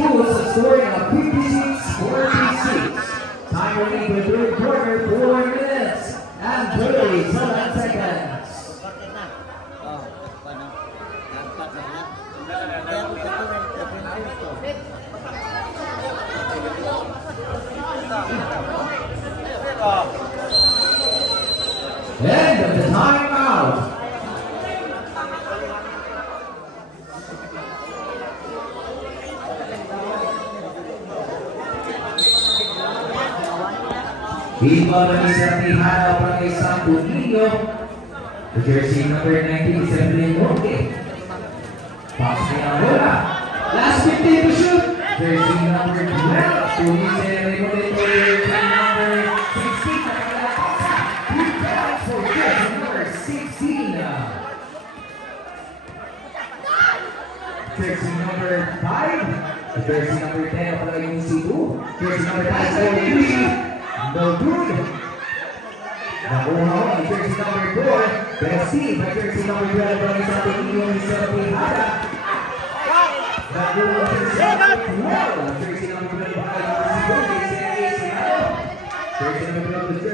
Boots scoring a 56-46. Time remaining for the third quarter, 4 minutes and 37 seconds. End of the timeout. Iba na isang Tejada para kay Santo Niño. The jersey number 19 is Evelyn Roque. Pass niya ang bola. Last 15 to shoot. Jersey number 12. Tunis Evelyn Roque. Jersey number 16. Three points for jersey number 16. Jersey number 5. The jersey number 10 para kay UC2. Jersey number 5. No good. Nakuha ko ang jersey number 4. Bessie, may jersey number 12 para sa ating inyong isang Tejada. Nakuha ang jersey number 12. Ang jersey number 12 para sa jersey number 12, jersey number 10,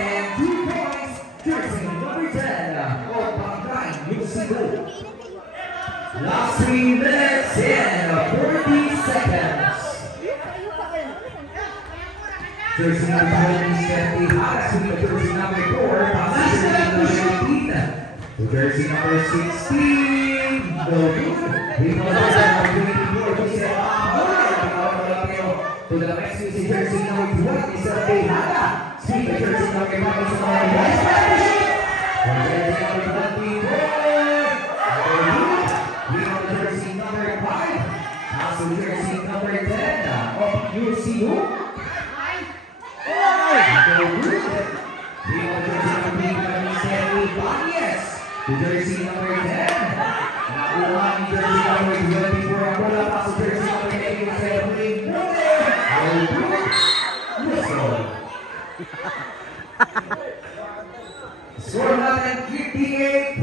and 2 points. Jersey number 10. All Pangkain, UC2. Last 3 minutes and 40 seconds. Jersey number 20 is Tejada, sweep jersey number 4, pass jersey number 18. To jersey number 16, no good. Rebound jersey number 24, to the next is jersey number 20 is Tejada. Sweep jersey number 5 is Vice President. Jersey number 24, rebound jersey number 5, pass jersey number 10 of UCU. To jersey number 10. Nakuha ni jersey number 24 ang bola pa sa jersey number 8. Whistle. Score natin 58-48.